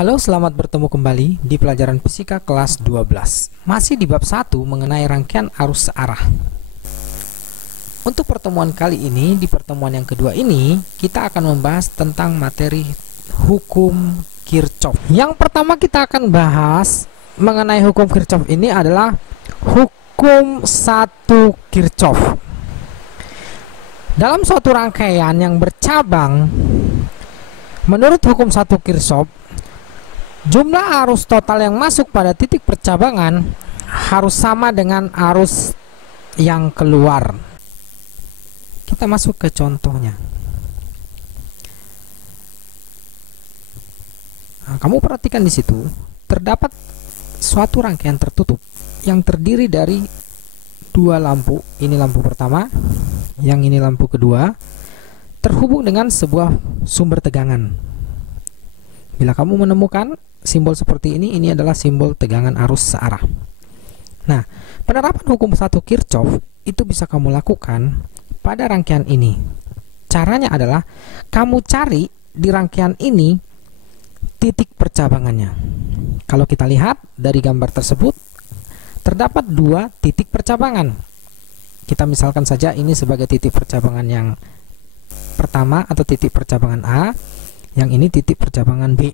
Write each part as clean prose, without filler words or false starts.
Halo, selamat bertemu kembali di pelajaran fisika kelas 12. Masih di bab 1 mengenai rangkaian arus searah. Untuk pertemuan kali ini, di pertemuan yang kedua ini, kita akan membahas tentang materi hukum Kirchhoff. Yang pertama kita akan bahas mengenai hukum Kirchhoff ini adalah hukum 1 Kirchhoff. Dalam suatu rangkaian yang bercabang, menurut hukum 1 Kirchhoff, jumlah arus total yang masuk pada titik percabangan harus sama dengan arus yang keluar. Kita masuk ke contohnya. Nah, kamu perhatikan di situ terdapat suatu rangkaian tertutup yang terdiri dari dua lampu. Ini lampu pertama, yang ini lampu kedua, terhubung dengan sebuah sumber tegangan. Bila kamu menemukan simbol seperti ini adalah simbol tegangan arus searah. Nah, penerapan hukum 1 Kirchhoff itu bisa kamu lakukan pada rangkaian ini. Caranya adalah kamu cari di rangkaian ini titik percabangannya. Kalau kita lihat dari gambar tersebut, terdapat dua titik percabangan. Kita misalkan saja ini sebagai titik percabangan yang pertama atau titik percabangan A, yang ini titik percabangan B.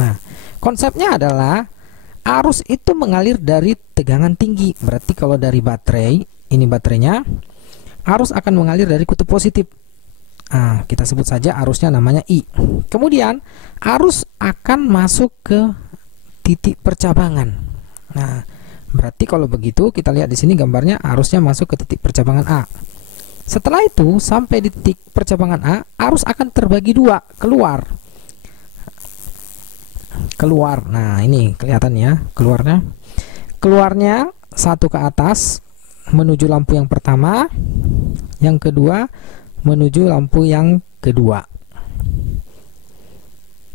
Nah, konsepnya adalah arus itu mengalir dari tegangan tinggi. Berarti kalau dari baterai, ini baterainya, arus akan mengalir dari kutub positif. Nah, kita sebut saja arusnya namanya I. Kemudian arus akan masuk ke titik percabangan. Nah, berarti kalau begitu kita lihat di sini gambarnya arusnya masuk ke titik percabangan A. Setelah itu sampai di titik percabangan A, arus akan terbagi dua, keluar. Nah, ini kelihatan ya keluarnya. Keluarnya satu ke atas menuju lampu yang pertama, yang kedua menuju lampu yang kedua.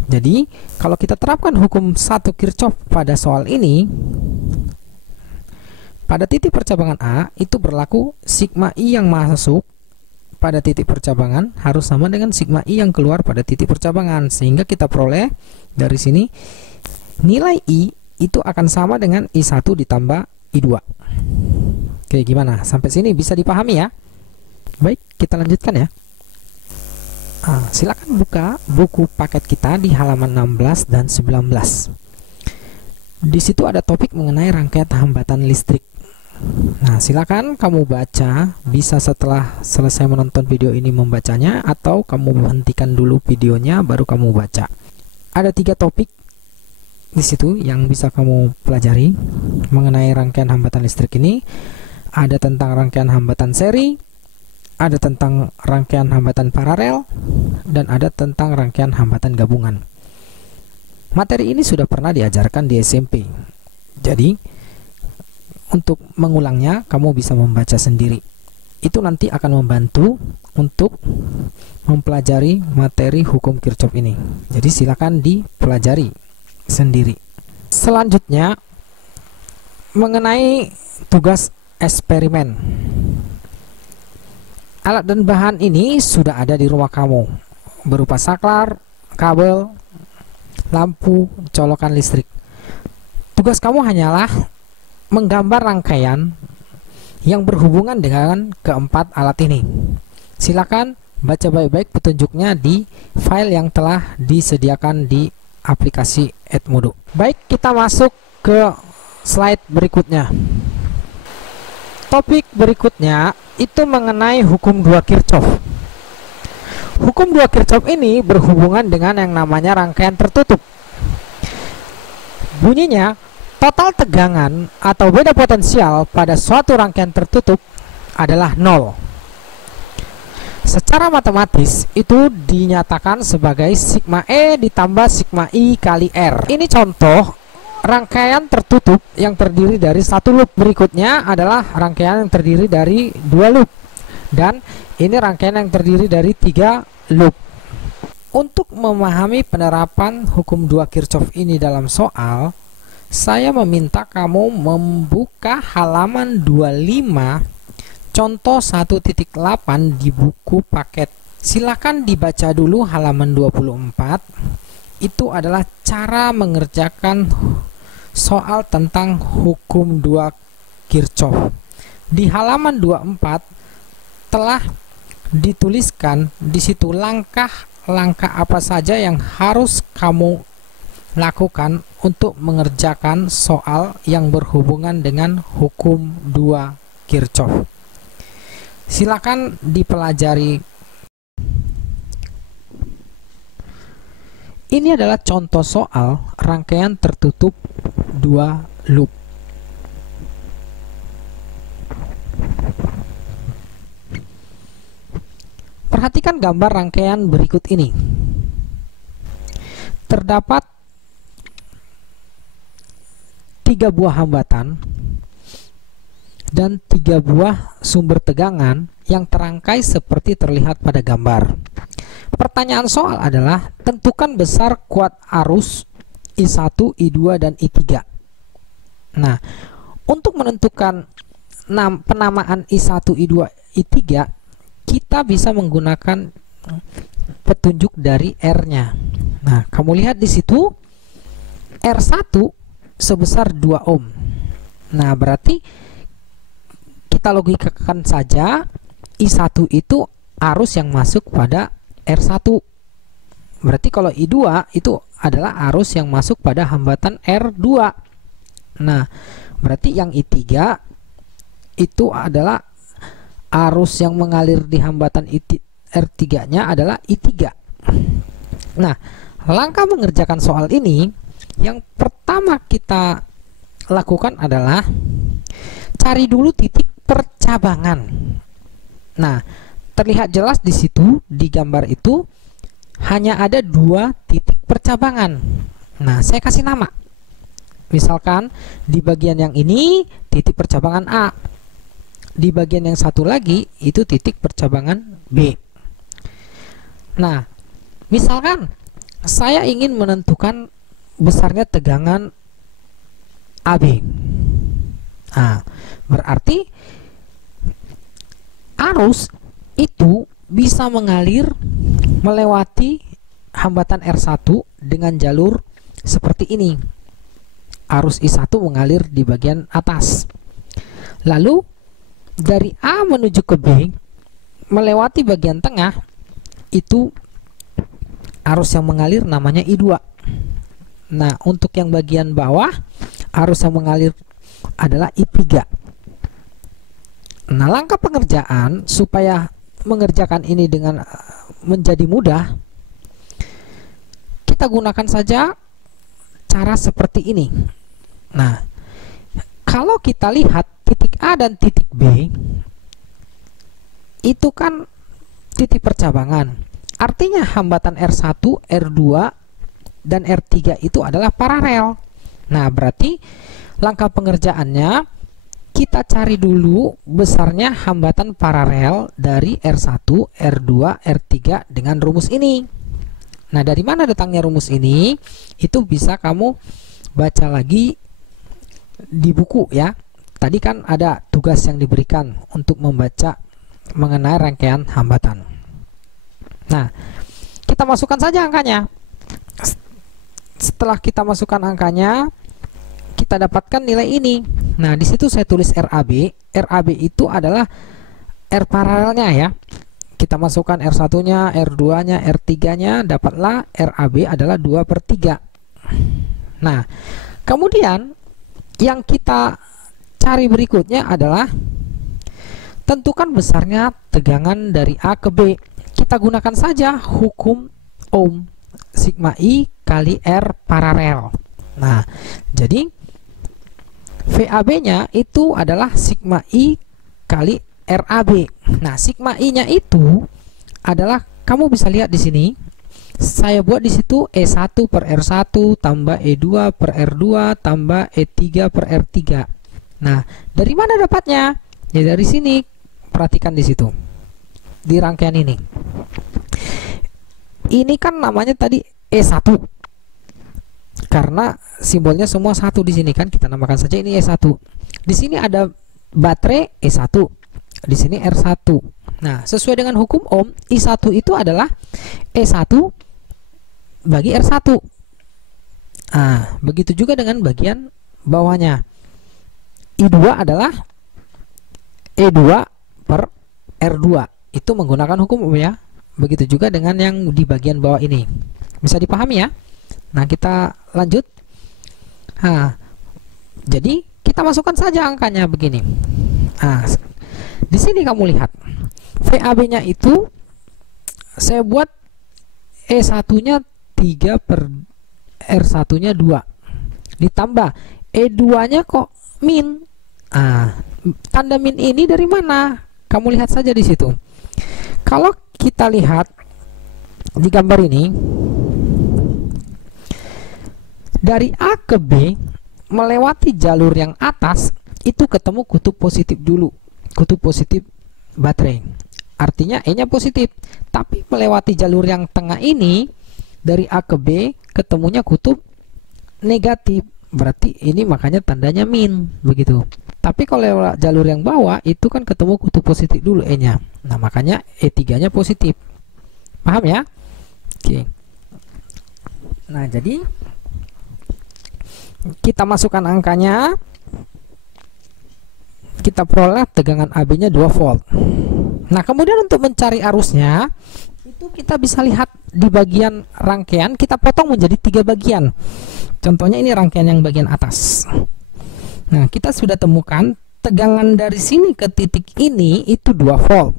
Jadi, kalau kita terapkan hukum 1 Kirchhoff pada soal ini, pada titik percabangan A itu berlaku sigma I yang masuk pada titik percabangan harus sama dengan sigma I yang keluar pada titik percabangan, sehingga kita peroleh dari sini nilai I itu akan sama dengan I1 ditambah I2. Oke, gimana? Sampai sini bisa dipahami ya? Baik, kita lanjutkan ya. Silakan buka buku paket kita di halaman 16 dan 19. Di situ ada topik mengenai rangkaian hambatan listrik. Nah, silakan kamu baca, bisa setelah selesai menonton video ini membacanya, atau kamu hentikan dulu videonya baru kamu baca. Ada 3 topik di situ yang bisa kamu pelajari mengenai rangkaian hambatan listrik ini. Ada tentang rangkaian hambatan seri, ada tentang rangkaian hambatan paralel, dan ada tentang rangkaian hambatan gabungan. Materi ini sudah pernah diajarkan di SMP. Jadi untuk mengulangnya, kamu bisa membaca sendiri. Itu nanti akan membantu untuk mempelajari materi hukum Kirchhoff ini. Jadi silakan dipelajari sendiri. Selanjutnya, mengenai tugas eksperimen. Alat dan bahan ini sudah ada di rumah kamu, berupa saklar, kabel, lampu, colokan listrik. Tugas kamu hanyalah menggambar rangkaian yang berhubungan dengan keempat alat ini. Silakan baca baik-baik petunjuknya di file yang telah disediakan di aplikasi Edmodo. Baik, kita masuk ke slide berikutnya. Topik berikutnya itu mengenai hukum 2 Kirchhoff. Hukum 2 Kirchhoff ini berhubungan dengan yang namanya rangkaian tertutup. Bunyinya, total tegangan atau beda potensial pada suatu rangkaian tertutup adalah 0. Secara matematis itu dinyatakan sebagai sigma E ditambah sigma I kali R. Ini contoh rangkaian tertutup yang terdiri dari satu loop. Berikutnya adalah rangkaian yang terdiri dari 2 loop. Dan ini rangkaian yang terdiri dari 3 loop. Untuk memahami penerapan hukum 2 Kirchhoff ini dalam soal, saya meminta kamu membuka halaman 25 contoh 1.8 di buku paket. Silakan dibaca dulu halaman 24 itu adalah cara mengerjakan soal tentang hukum 2 Kirchhoff. Di halaman 24 telah dituliskan di situ langkah-langkah apa saja yang harus kamu lakukan untuk mengerjakan soal yang berhubungan dengan hukum 2 Kirchhoff. Silakan dipelajari. Ini adalah contoh soal rangkaian tertutup 2 loop. Perhatikan gambar rangkaian berikut ini. Terdapat 3 buah hambatan dan 3 buah sumber tegangan yang terangkai seperti terlihat pada gambar. Pertanyaan soal adalah tentukan besar kuat arus I1, I2, dan I3. Nah, untuk menentukan penamaan I1, I2, I3, kita bisa menggunakan petunjuk dari R-nya. Nah, kamu lihat di situ R1 sebesar 2 ohm. Nah, berarti kita logikakan saja I1 itu arus yang masuk pada R1. Berarti kalau I2 itu adalah arus yang masuk pada hambatan R2. Nah, berarti yang I3 itu adalah arus yang mengalir di hambatan R3-nya adalah I3. Nah, langkah mengerjakan soal ini yang pertama kita lakukan adalah cari dulu titik percabangan. Nah, terlihat jelas di situ di gambar itu hanya ada 2 titik percabangan. Nah, saya kasih nama. Misalkan di bagian yang ini titik percabangan A. Di bagian yang satu lagi itu titik percabangan B. Nah, misalkan saya ingin menentukan besarnya tegangan AB. Nah, berarti arus itu bisa mengalir melewati hambatan R1 dengan jalur seperti ini. Arus I1 mengalir di bagian atas. Lalu dari A menuju ke B melewati bagian tengah itu arus yang mengalir namanya I2. Nah, untuk yang bagian bawah arus yang mengalir adalah I3. Nah, langkah pengerjaan supaya mengerjakan ini dengan menjadi mudah, kita gunakan saja cara seperti ini. Nah, kalau kita lihat titik A dan titik B itu kan titik percabangan. Artinya hambatan R1, R2, dan R3 itu adalah paralel. Nah, berarti langkah pengerjaannya kita cari dulu besarnya hambatan paralel dari R1, R2, R3 dengan rumus ini. Nah, dari mana datangnya rumus ini? Itu bisa kamu baca lagi di buku ya. Tadi kan ada tugas yang diberikan untuk membaca mengenai rangkaian hambatan. Nah, kita masukkan saja angkanya. Setelah kita masukkan angkanya, kita dapatkan nilai ini. Nah, di situ saya tulis RAB. RAB itu adalah R paralelnya ya. Kita masukkan R1-nya, R2-nya, R3-nya, dapatlah RAB adalah 2/3. Nah, kemudian yang kita cari berikutnya adalah tentukan besarnya tegangan dari A ke B. Kita gunakan saja hukum Ohm, sigma I kali R paralel. Nah, jadi VAB-nya itu adalah sigma I kali RAB. Nah, sigma I-nya itu adalah, kamu bisa lihat di sini, saya buat di situ E1 per R1 tambah E2 per R2 tambah E3 per R3. Nah, dari mana dapatnya? Ya dari sini. Perhatikan di situ. Di rangkaian ini. Ini kan namanya tadi E1. Karena simbolnya semua satu di sini kan, kita namakan saja ini E1. Di sini ada baterai E1. Di sini R1. Nah, sesuai dengan hukum Ohm, I1 itu adalah E1 bagi R1. Nah, begitu juga dengan bagian bawahnya. I2 adalah E2 per R2. Itu menggunakan hukum umum ya. Begitu juga dengan yang di bagian bawah ini. Bisa dipahami ya? Nah, kita lanjut. Nah, jadi kita masukkan saja angkanya begini. Nah, di sini kamu lihat VAB-nya itu saya buat E1-nya 3 per R1-nya 2. Ditambah E2-nya kok min. Tanda min ini dari mana? Kamu lihat saja di situ. Kalau kita lihat di gambar ini, dari A ke B melewati jalur yang atas itu ketemu kutub positif dulu, kutub positif baterai. Artinya E-nya positif, tapi melewati jalur yang tengah ini dari A ke B ketemunya kutub negatif. Berarti ini makanya tandanya min begitu. Tapi kalau lewat jalur yang bawah itu kan ketemu kutub positif dulu E-nya. Nah, makanya E3-nya positif. Paham ya? Oke. Nah, jadi kita masukkan angkanya. Kita peroleh tegangan AB-nya 2 volt. Nah, kemudian untuk mencari arusnya itu kita bisa lihat di bagian rangkaian kita potong menjadi 3 bagian. Contohnya ini rangkaian yang bagian atas. Nah, kita sudah temukan tegangan dari sini ke titik ini itu 2 volt.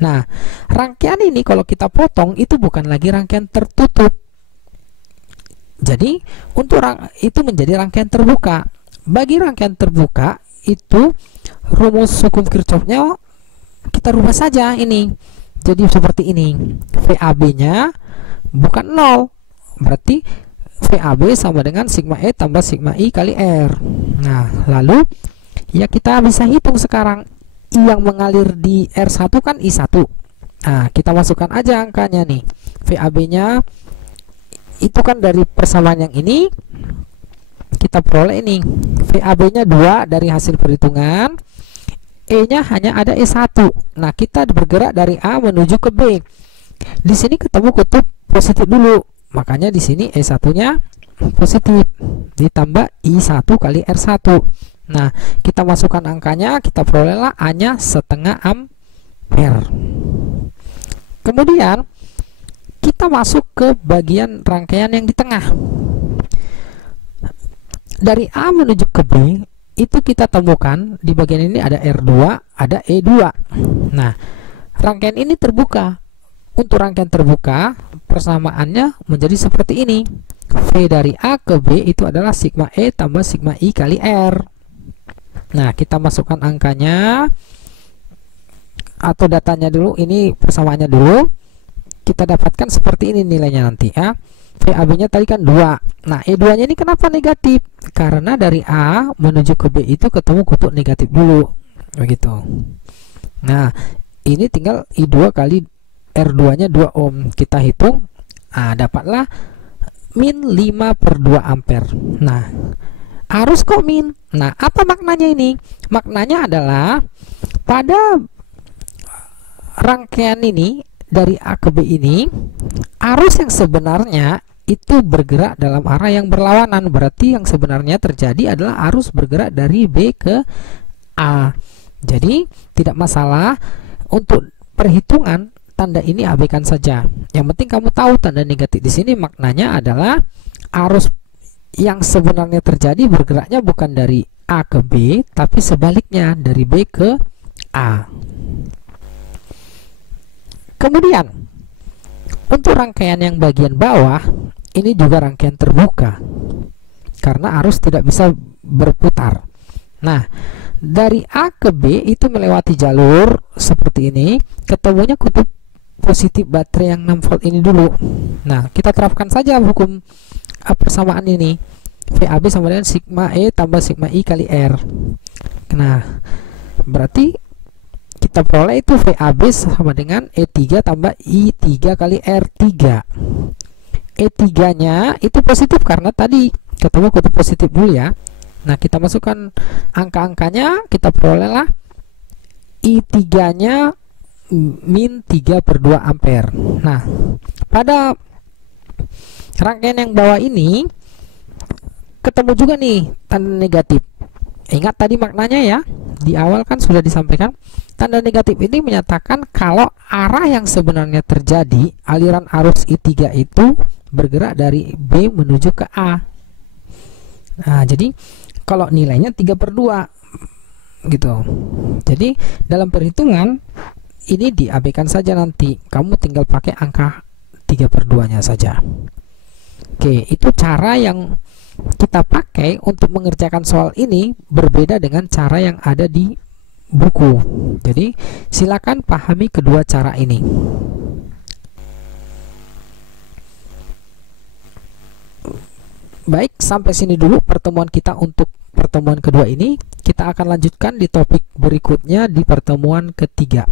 Nah, rangkaian ini kalau kita potong itu bukan lagi rangkaian tertutup. Jadi, untuk itu menjadi rangkaian terbuka. Bagi rangkaian terbuka itu rumus hukum Kirchhoff-nya kita rubah saja ini. Jadi seperti ini. VAB-nya bukan 0. Berarti VAB sama dengan sigma E tambah sigma I kali R. Nah, lalu ya kita bisa hitung sekarang I yang mengalir di R1 kan I1. Nah, kita masukkan aja angkanya nih. VAB-nya itu kan dari persamaan yang ini kita peroleh ini. VAB-nya 2 dari hasil perhitungan. E-nya hanya ada E1. Nah, kita bergerak dari A menuju ke B. Di sini ketemu kutub positif dulu. Makanya di sini E1-nya positif ditambah I1 kali R1. Nah, kita masukkan angkanya, kita perolehlah A-nya setengah ampere. Kemudian kita masuk ke bagian rangkaian yang di tengah. Dari A menuju ke B itu kita temukan di bagian ini ada R2, ada E2. Nah, rangkaian ini terbuka. Untuk rangkaian terbuka persamaannya menjadi seperti ini. V dari A ke B itu adalah sigma E tambah sigma I kali R. Nah, kita masukkan angkanya atau datanya dulu, ini persamaannya dulu. Kita dapatkan seperti ini nilainya nanti ya. VAB-nya tadi kan 2. Nah, E2-nya ini kenapa negatif? Karena dari A menuju ke B itu ketemu kutub negatif dulu. Begitu. Nah, ini tinggal I2 kali R2-nya 2 ohm. Kita hitung. Dapatlah min 5 per 2 ampere. Nah, arus kok min? Nah, apa maknanya ini? Maknanya adalah pada rangkaian ini dari A ke B ini, arus yang sebenarnya itu bergerak dalam arah yang berlawanan. Berarti yang sebenarnya terjadi adalah arus bergerak dari B ke A. Jadi tidak masalah. Untuk perhitungan tanda ini abaikan saja. Yang penting kamu tahu tanda negatif di sini maknanya adalah arus yang sebenarnya terjadi bergeraknya bukan dari A ke B, tapi sebaliknya dari B ke A. Kemudian untuk rangkaian yang bagian bawah ini juga rangkaian terbuka karena arus tidak bisa berputar. Nah, dari A ke B itu melewati jalur seperti ini, ketemunya kutub positif baterai yang 6 volt ini dulu. Nah, kita terapkan saja hukum persamaan ini. VAB sama dengan sigma E tambah sigma I kali R. Nah, berarti kita peroleh itu VAB sama dengan E3 tambah I3 kali R3. E3-nya itu positif karena tadi ketemu kutub positif dulu ya. Nah, kita masukkan angka-angkanya, kita perolehlah I3-nya min 3 per 2 ampere. Nah, pada Rangkaian yang bawah ini ketemu juga nih tanda negatif. Ingat tadi maknanya ya, di awal kan sudah disampaikan. Tanda negatif ini menyatakan kalau arah yang sebenarnya terjadi, aliran arus I3 itu bergerak dari B menuju ke A. Nah, jadi kalau nilainya 3/2 gitu. Jadi dalam perhitungan ini diabaikan saja, nanti kamu tinggal pakai angka 3/2 nya saja. Oke, itu cara yang kita pakai untuk mengerjakan soal ini, berbeda dengan cara yang ada di buku. Jadi silakan pahami kedua cara ini. Baik, sampai sini dulu pertemuan kita untuk pertemuan kedua ini. Kita akan lanjutkan di topik berikutnya di pertemuan ketiga.